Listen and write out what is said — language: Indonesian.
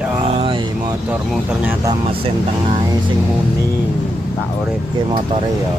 Coy, motormu ternyata mesin tengahnya sing muni. Tak uripke motore ya.